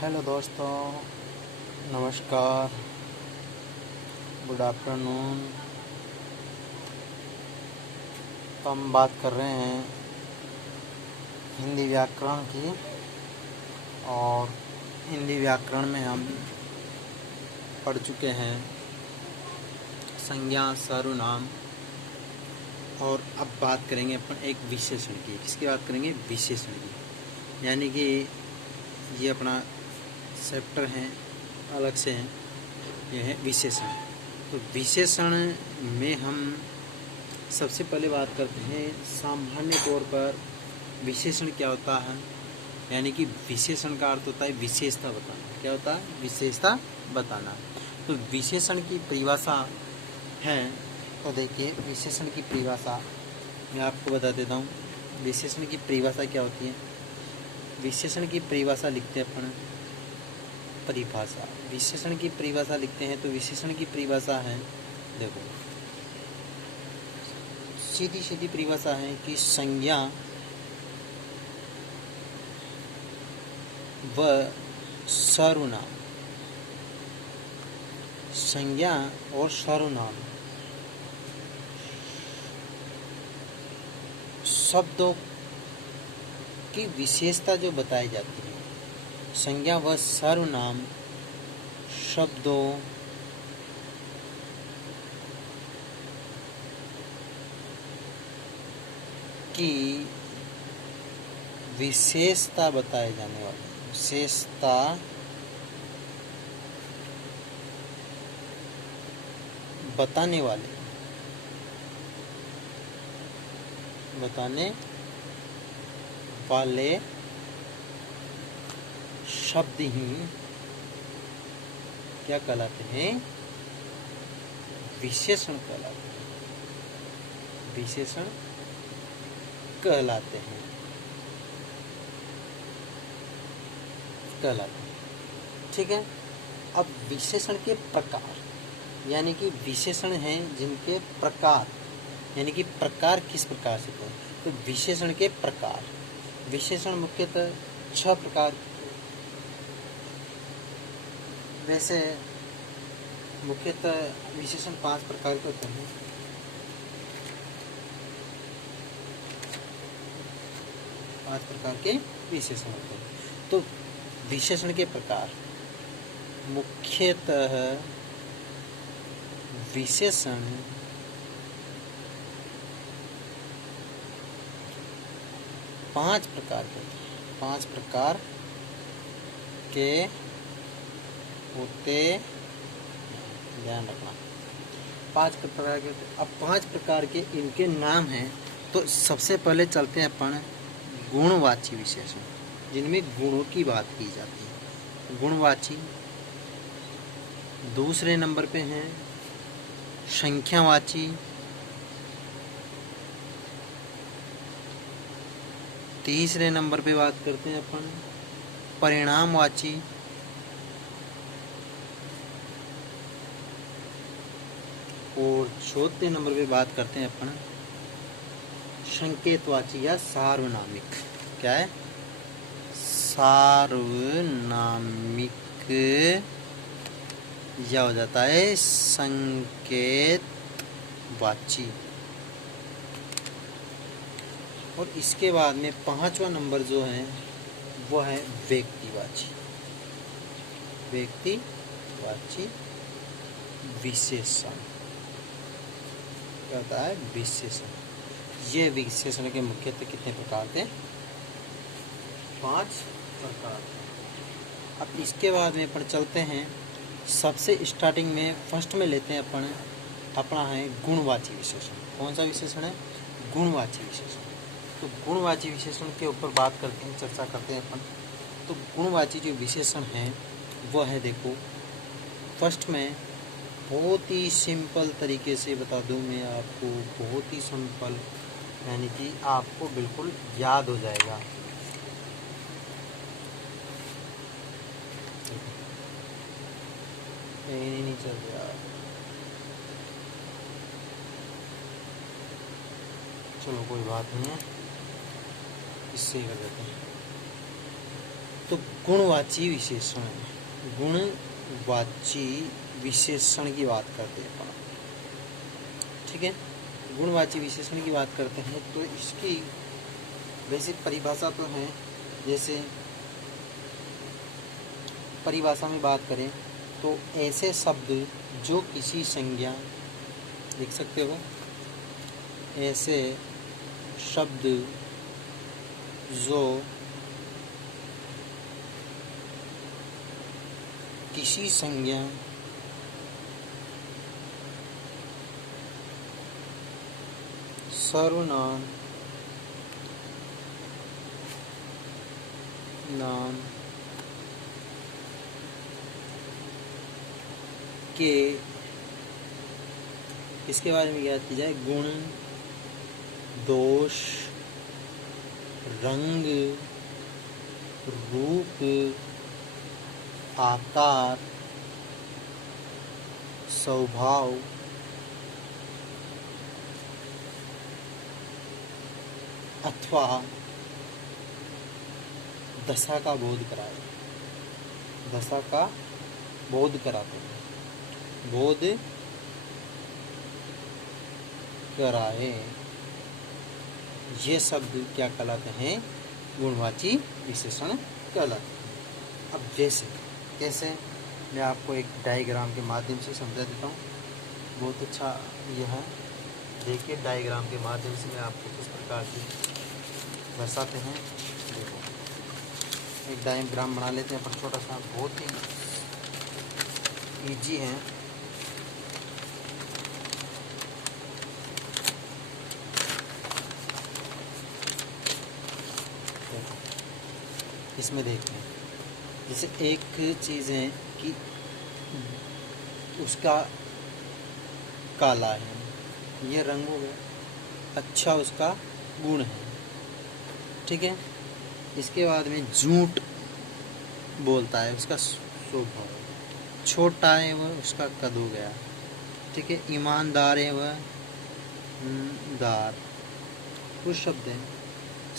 Hello दोस्तों, नमस्कार, good afternoon. तो हम बात कर रहे हैं हिंदी व्याकरण की। और हिंदी व्याकरण में हम पढ़ चुके हैं संज्ञा, सर्वनाम। और अब बात करेंगे अपन एक विशेषण की। किसकी बात करेंगे? विशेषण की। यानी कि ये अपना चैप्टर है, अलग से है, यह है विशेषण। तो विशेषण में हम सबसे पहले बात करते हैं सामान्य तौर पर विशेषण क्या होता है। यानी कि विशेषण का अर्थ होता है विशेषता बताना। क्या होता है? विशेषता बताना। तो विशेषण की परिभाषा है, तो देखिए विशेषण की परिभाषा मैं आपको बता देता हूँ। विशेषण की परिभाषा क्या होती है? विशेषण की परिभाषा लिखते हैं अपन, परिभाषा। विशेषण की परिभाषा लिखते हैं तो विशेषण की परिभाषा है, देखो सीधी सीधी परिभाषा है कि संज्ञा व सर्वनाम, संज्ञा और सर्वनाम शब्दों की विशेषता जो बताई जाती है। संज्ञा व सर्वनाम शब्दों की विशेषता बताए जाने वाली, विशेषता बताने वाले शब्द ही क्या कहलाते हैं? विशेषण कहलाते हैं। विशेषण कहलाते हैं। ठीक है। अब विशेषण के प्रकार, यानी कि विशेषण हैं जिनके प्रकार, यानी कि प्रकार किस प्रकार से करें। तो विशेषण के प्रकार, विशेषण मुख्यतः 6 प्रकार, वैसे मुख्यतः विशेषण 5 प्रकार के होते हैं। पांच प्रकार के विशेषण होते हैं। तो विशेषण के प्रकार मुख्यतः विशेषण पांच प्रकार के होते हैं। 5 प्रकार के होते, ध्यान रखना, 5 प्रकार के। अब 5 प्रकार के इनके नाम हैं। तो सबसे पहले चलते हैं अपन गुणवाची विशेषण, जिनमें गुणों की बात की जाती है। गुणवाची। दूसरे नंबर पे हैं संख्यावाची। तीसरे नंबर पे बात करते हैं अपन परिणामवाची। और चौथे नंबर पे बात करते हैं अपन संकेतवाची या सार्वनामिक। क्या है? सार्वनामिक या हो जाता है संकेतवाची। और इसके बाद में 5वां नंबर जो है वो है व्यक्तिवाची। व्यक्तिवाची विशेषण क्या होता है? विशेषण। ये विशेषण के मुख्यतः कितने प्रकार थे? 5 प्रकार। अब इसके बाद में अपन चलते हैं, सबसे स्टार्टिंग में फर्स्ट में लेते हैं अपन, अपना है गुणवाची विशेषण। कौन सा विशेषण है? गुणवाची विशेषण। तो गुणवाची विशेषण के ऊपर बात करते हैं, चर्चा करते हैं अपन। तो गुणवाची जो विशेषण है वो है, देखो फर्स्ट में बहुत ही सिंपल तरीके से बता दूं मैं आपको, बहुत ही सिंपल, यानी कि आपको बिल्कुल याद हो जाएगा। नहीं चल रहा, चलो कोई बात नहीं है, इससे ही कर देते हैं। तो गुणवाची विशेषण है। गुणवाची विशेषण की बात करते हैं अपन, ठीक है। गुणवाची विशेषण की बात करते हैं तो इसकी बेसिक परिभाषा तो है, जैसे परिभाषा में बात करें तो ऐसे शब्द जो किसी संज्ञा, लिख सकते हो, ऐसे शब्द जो किसी संज्ञा सर्वनाम, नाम के, इसके बारे में याद की जाए, गुण, दोष, रंग, रूप, आकार, स्वभाव, अथवा दशा का बोध कराए, दशा का बोध कराते हैं, बोध कराए, ये शब्द क्या कहलाते हैं? गुणवाची विशेषण कहलाते हैं। अब जैसे कैसे, मैं आपको एक डायग्राम के माध्यम से समझा देता हूँ, बहुत अच्छा यह है। देखिए डायग्राम के माध्यम से मैं आपको किस प्रकार से दर्शाते हैं। देखो एक डायग्राम बना लेते हैं पर छोटा सा, बहुत ही इजी है। इसमें देखते हैं, जैसे एक चीज़ है कि उसका काला है, ये रंग हो गया, अच्छा उसका गुण है, ठीक है। इसके बाद में झूठ बोलता है, उसका स्वभाव है, छोटा है वह, उसका कद हो गया, ठीक है। ईमानदार है वह, दार, कुछ शब्द है।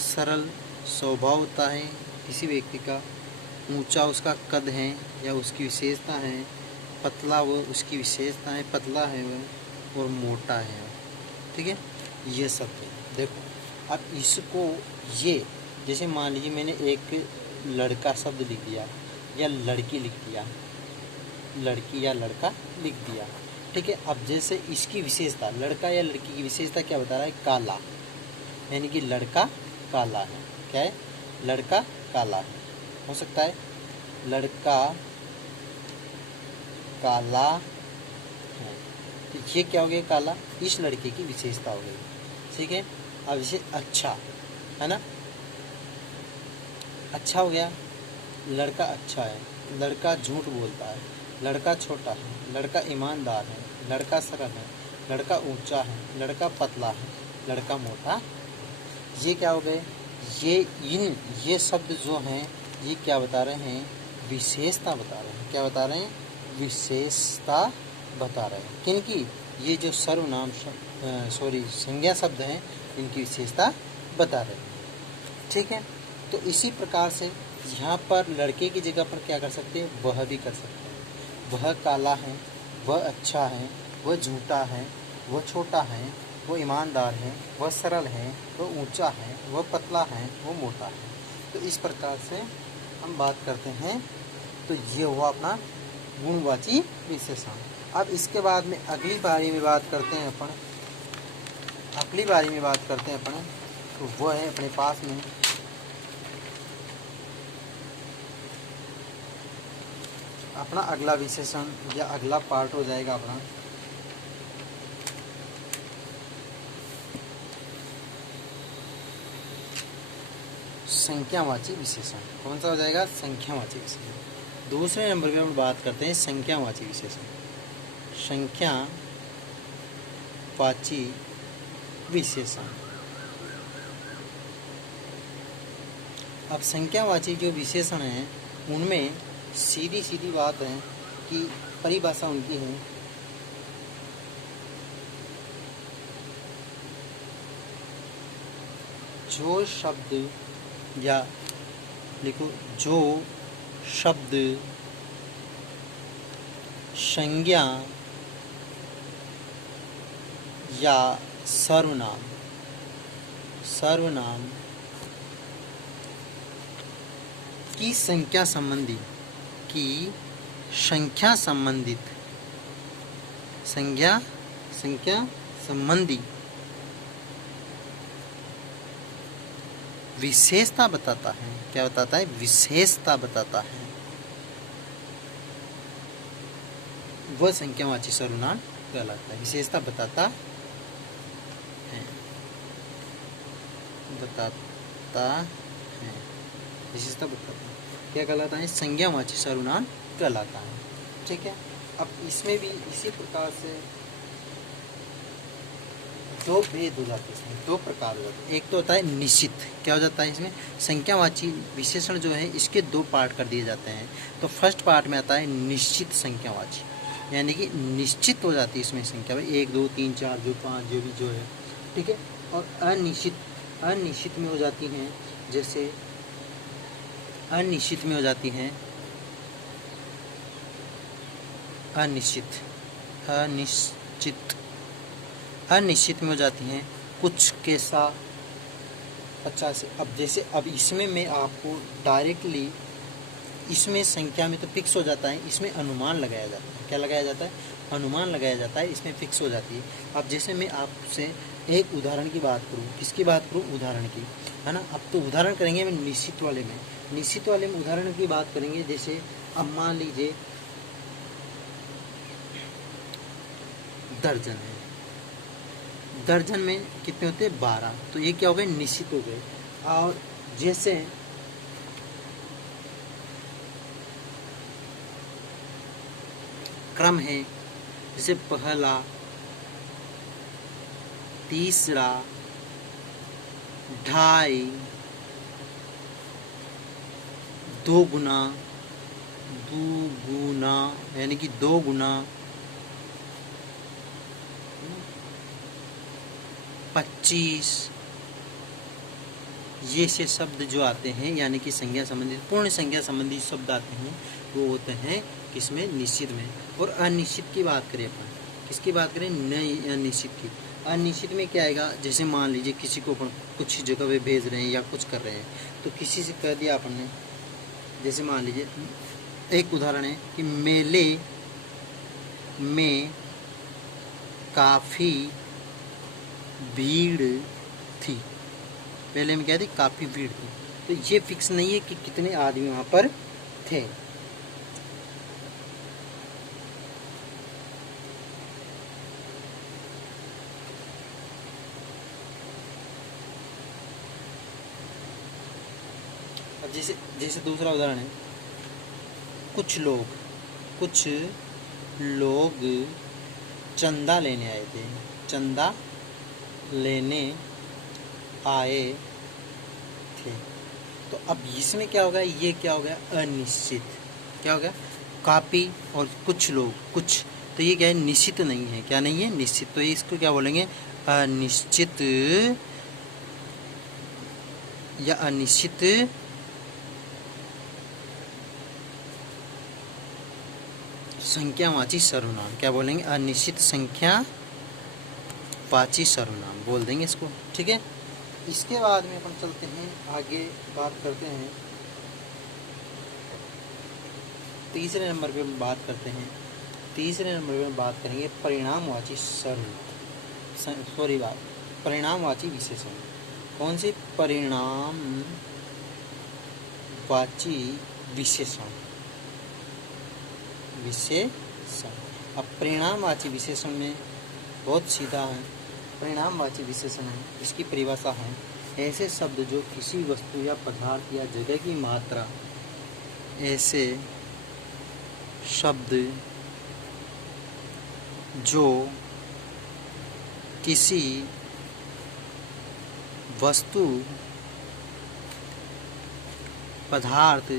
सरल स्वभाव होता है किसी व्यक्ति का, ऊंचा उसका कद है या उसकी विशेषता है, पतला वो उसकी विशेषता है, पतला है वह, और मोटा है, ठीक है। ये सब है। देखो अब इसको, ये जैसे मान लीजिए मैंने एक लड़का शब्द लिख दिया या लड़की लिख दिया, लड़की या लड़का लिख दिया, ठीक है। अब जैसे इसकी विशेषता, लड़का या लड़की की विशेषता क्या बता रहा है? काला, यानी कि लड़का काला है। क्या है? लड़का काला है, हो सकता है लड़का काला है, तो ये क्या हो गया? काला, इस लड़के की विशेषता हो गई, ठीक है। अब इसे अच्छा है ना, अच्छा हो गया, लड़का अच्छा है, लड़का झूठ बोलता है, लड़का छोटा है, लड़का ईमानदार है, लड़का सरल है, लड़का ऊंचा है, लड़का पतला है, लड़का मोटा। ये क्या हो गए? ये शब्द जो हैं ये क्या बता रहे हैं? विशेषता बता रहे हैं। क्या बता रहे हैं? विशेषता बता रहे हैं। किनकी? ये जो सर्वनाम संज्ञा शब्द हैं इनकी विशेषता बता रहे हैं, ठीक है। तो इसी प्रकार से यहाँ पर लड़के की जगह पर क्या कर सकते हैं? वह भी कर सकते हैं। वह काला है, वह अच्छा है, वह झूठा है, वह छोटा है, वो ईमानदार है, वह सरल है, वह ऊंचा है, वह पतला है, वो मोटा है। तो इस प्रकार से हम बात करते हैं। तो ये हुआ अपना गुणवाची विशेषण। अब इसके बाद में अगली बारी में बात करते हैं अपन, तो वो है अपने पास में अपना अगला विशेषण या अगला पार्ट हो जाएगा अपना संख्यावाची विशेषण। कौन सा हो जाएगा? संख्यावाची विशेषण। दूसरे नंबर पे हम बात करते हैं संख्यावाची विशेषण। संख्यावाची विशेषण। अब संख्यावाची जो विशेषण हैं उनमें सीधी सीधी बात है कि परिभाषा उनकी है जो शब्द या लिखो, जो शब्द संज्ञा या सर्वनाम की संख्या संबंधी विशेषता बताता है। क्या बताता है? विशेषता बताता है। वह संख्यावाची सर्वनाम कहलाता है। विशेषता बताता है, विशेषता बताता है। क्या कहलाता है? संज्ञावाची सर्वनाम कहलाता है। ठीक है। अब इसमें भी इसी प्रकार से दो भेद हो जाते हैं, दो प्रकार हो जाते हैं। एक तो होता है निश्चित। क्या हो जाता है? इसमें संख्यावाची विशेषण जो है इसके दो पार्ट कर दिए जाते हैं। तो फर्स्ट पार्ट में आता है निश्चित संख्यावाची, यानी कि निश्चित हो जाती है इसमें संख्या, भाई 1 2 3 4 जो 5 जो भी जो है। ठीक है। और अनिश्चित में हो जाती हैं, जैसे अनिश्चित में हो जाती हैं अनिश्चित में हो जाती हैं कुछ के साथ 50। अब जैसे अब इसमें मैं आपको डायरेक्टली, इसमें संख्या में तो फिक्स हो जाता है, इसमें अनुमान लगाया जाता है। क्या लगाया जाता है? अनुमान लगाया जाता है, इसमें फिक्स हो जाती है। अब जैसे मैं आपसे एक उदाहरण की बात करूँ, किसकी बात करूँ? उदाहरण की, है ना। अब तो उदाहरण करेंगे मैं निश्चित वाले में उदाहरण की बात करेंगे। जैसे अब मान लीजिए दर्जन है, दर्जन में कितने होते हैं? 12। तो ये क्या हो गए? निश्चित हो गए। और जैसे क्रम है, जैसे पहला, तीसरा, ढाई, 2 गुना यानी कि 2 गुना, 25, ये से शब्द जो आते हैं, यानी कि संज्ञा संबंधी, पूर्ण संज्ञा संबंधी शब्द आते हैं, वो होते हैं किसमें? निश्चित में। और अनिश्चित की बात करें अपन, किसकी बात करें? अनिश्चित की। अनिश्चित में क्या आएगा? जैसे मान लीजिए किसी को अपन कुछ जगह पे भेज रहे हैं या कुछ कर रहे हैं, तो किसी से कह दिया अपन ने, जैसे मान लीजिए एक उदाहरण है कि मेले में काफ़ी भीड़ थी। मेले में क्या थी? काफ़ी भीड़ थी। तो ये फिक्स नहीं है कि कितने आदमी वहाँ पर थे। अब जैसे दूसरा उदाहरण है, कुछ लोग चंदा लेने आए थे। तो अब इसमें क्या होगा? ये क्या हो गया? अनिश्चित। क्या हो गया? काफ़ी और कुछ लोग, कुछ, तो ये क्या है? निश्चित नहीं है। क्या नहीं है? निश्चित। तो इसको क्या बोलेंगे? अनिश्चित या अनिश्चित संख्यावाची सर्वनाम। क्या बोलेंगे? अनिश्चित संख्यावाची सर्वनाम बोल देंगे इसको। ठीक है। इसके बाद में अपन चलते हैं आगे, बात करते हैं तीसरे नंबर पे बात करते हैं। तीसरे नंबर पे बात करेंगे परिणामवाची सर्वनाम, परिणामवाची विशेषण। कौन सी? परिणामवाची विशेषण। अब परिणामवाची विशेषण में बहुत सीधा है। परिणामवाची विशेषण है, इसकी परिभाषा है ऐसे शब्द जो किसी वस्तु या पदार्थ या जगह की मात्रा, ऐसे शब्द जो किसी वस्तु, पदार्थ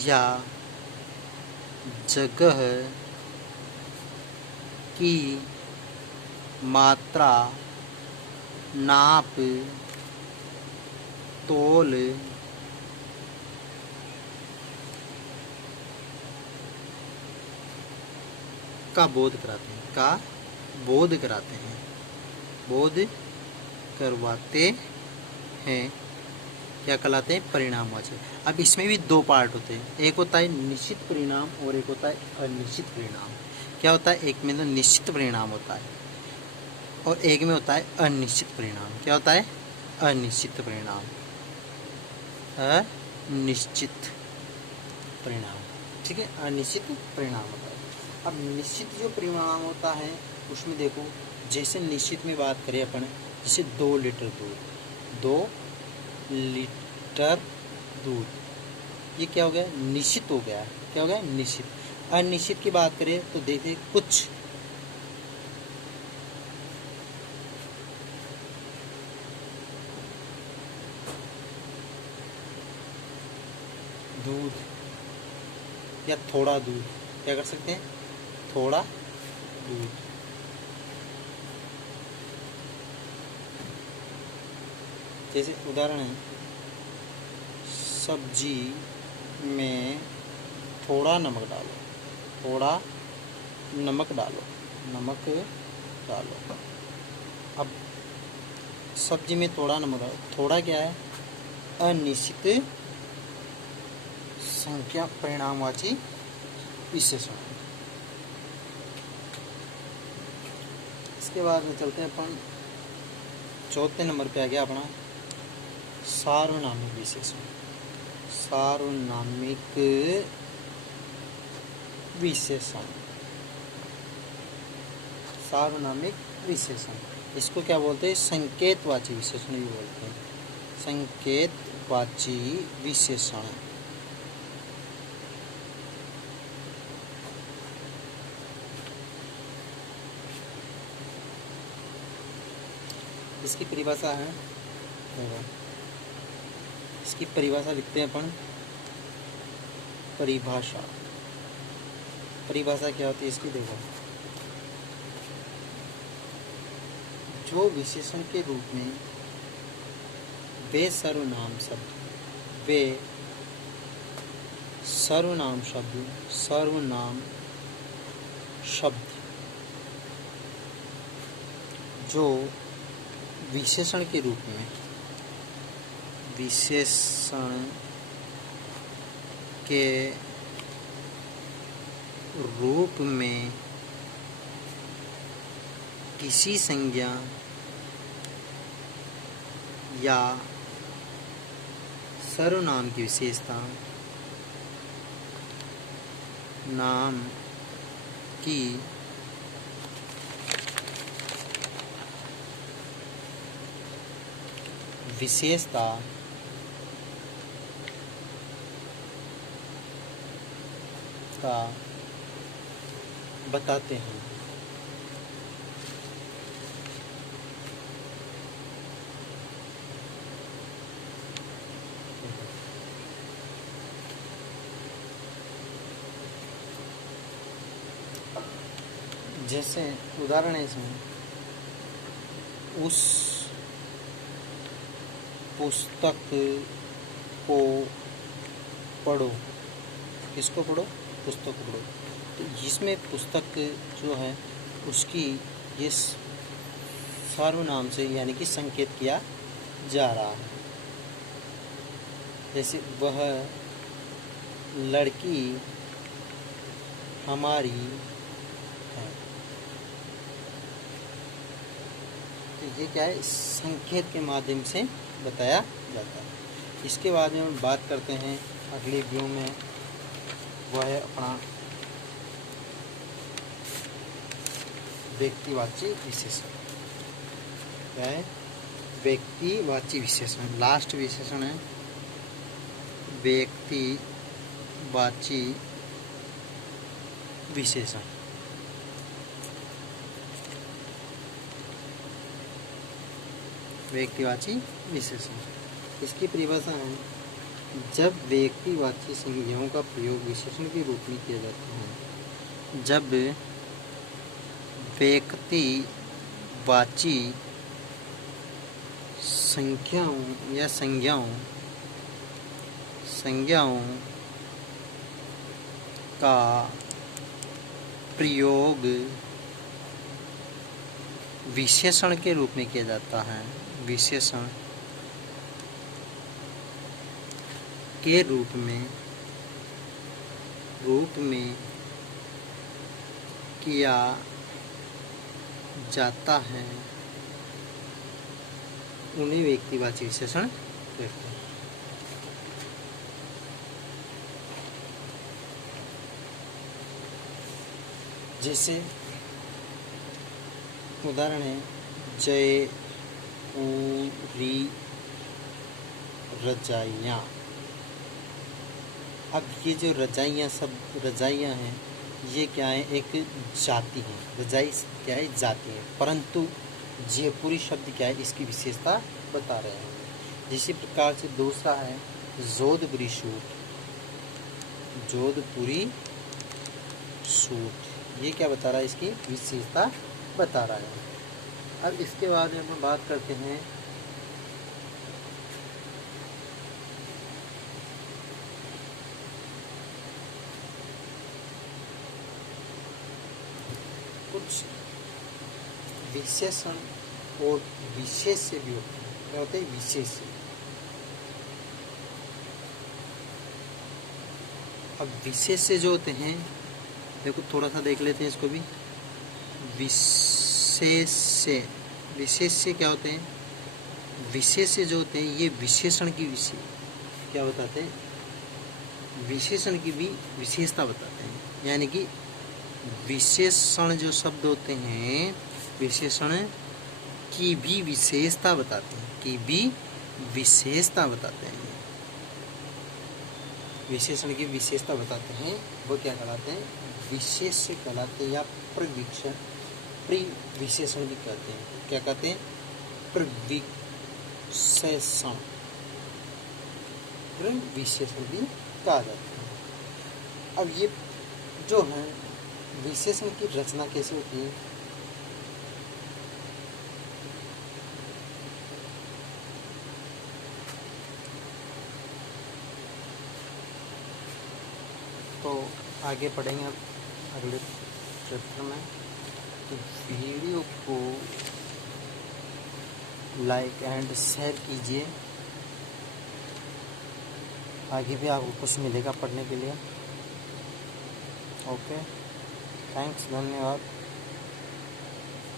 या जगह की मात्रा, नाप तोल का बोध कराते हैं, का बोध कराते हैं, बोध करवाते हैं, क्या कहलाते हैं? परिणामवाचक। अब इसमें भी दो पार्ट होते हैं, एक होता है निश्चित परिणाम और एक होता है अनिश्चित परिणाम। क्या होता है? एक में तो निश्चित परिणाम होता है और एक में होता है अनिश्चित परिणाम। क्या होता है? अनिश्चित परिणाम, अनिश्चित परिणाम, ठीक है, अनिश्चित परिणाम होता है। अब निश्चित जो परिणाम होता है उसमें देखो, जैसे निश्चित में बात करें अपन, जैसे 2 लीटर दूध, 2 लीटर दूध, ये क्या हो गया? निश्चित हो गया। क्या हो गया? निश्चित। अनिश्चित की बात करें तो देखते कुछ दूध या थोड़ा दूध, क्या कर सकते हैं? थोड़ा दूध। जैसे उदाहरण है, सब्जी में थोड़ा नमक डालो, थोड़ा नमक डालो, नमक डालो। अब सब्जी में थोड़ा नमक डालो, थोड़ा क्या है? अनिश्चित संख्या परिणामवाची विशेषण। इसके बाद में चलते हैं अपन, चौथे नंबर पे आ गया अपना सार्वनामिक विशेषण। सार्वनामिक विशेषण, सार्वनामिक विशेषण, इसको क्या बोलते हैं? संकेतवाची विशेषण भी बोलते हैं, संकेतवाची विशेषण। इसकी परिभाषा है, इसकी परिभाषा लिखते हैं अपन, परिभाषा। परिभाषा क्या होती है इसकी? देखो, जो विशेषण के रूप में वे सर्वनाम शब्द, वे सर्वनाम शब्द, सर्वनाम शब्द जो विशेषण के रूप में, विशेषण के रूप में किसी संज्ञा या सर्वनाम की विशेषता, नाम की विशेषता का बताते हैं। जैसे उदाहरण है इसमें, उस पुस्तक को पढ़ो, किसको पढ़ो? पुस्तक को पढ़ो। तो जिसमें पुस्तक जो है उसकी ये सर्वनाम से यानी कि संकेत किया जा रहा है। जैसे वह लड़की हमारी है, तो ये क्या है? संकेत के माध्यम से बताया जाता है। इसके बाद में हम बात करते हैं अगले व्यू में, वह है अपना व्यक्तिवाची विशेषण। क्या है? व्यक्तिवाची विशेषण। लास्ट विशेषण है व्यक्तिवाची विशेषण। व्यक्तिवाची विशेषण, इसकी परिभाषा है, जब व्यक्तिवाची संज्ञाओं का प्रयोग विशेषण के रूप में किया जाता है, जब व्यक्तिवाची संख्याओं या संज्ञाओं का प्रयोग विशेषण के रूप में किया जाता है। विशेषण के रूप में किया जाता है, उन्हें व्यक्तिवाचक विशेषण कहते हैं। जैसे उदाहरण है जय पूरी रजाइयाँ। अब ये जो रजाइयाँ हैं ये क्या है, एक जाति है। रजाई क्या है, जाति है, परंतु जयपुरी शब्द क्या है, इसकी विशेषता बता रहे हैं। इसी प्रकार से दूसरा है जोधपुरी सूट। जोधपुरी सूट ये क्या बता रहा है, इसकी विशेषता बता रहा है। अब इसके बाद हम बात करते हैं कुछ विशेषण और विशेष्य भी होते हैं। क्या होते हैं, विशेष्य। अब विशेष्य जो होते हैं, देखो थोड़ा सा देख लेते हैं इसको भी। विशेष्य क्या होते हैं, विशेष्य जो होते हैं ये विशेषण की क्या बताते हैं, विशेषण की भी विशेषता बताते हैं। यानी कि विशेषण जो शब्द होते हैं, विशेषण की भी विशेषता बताते हैं, विशेषण की विशेषता बताते हैं, वो क्या कहलाते हैं, विशेष्य कहलाते हैं, या प्रविशेषण भी कहते हैं। क्या कहते हैं, प्रविशेषण भी कहा जाता है। अब ये जो है विशेषण की रचना कैसे होती है, तो आगे पढ़ेंगे अब अगले चैप्टर में। तो वीडियो को लाइक एंड शेयर कीजिए, आगे भी आपको कुछ मिलेगा पढ़ने के लिए। ओके, थैंक्स, धन्यवाद।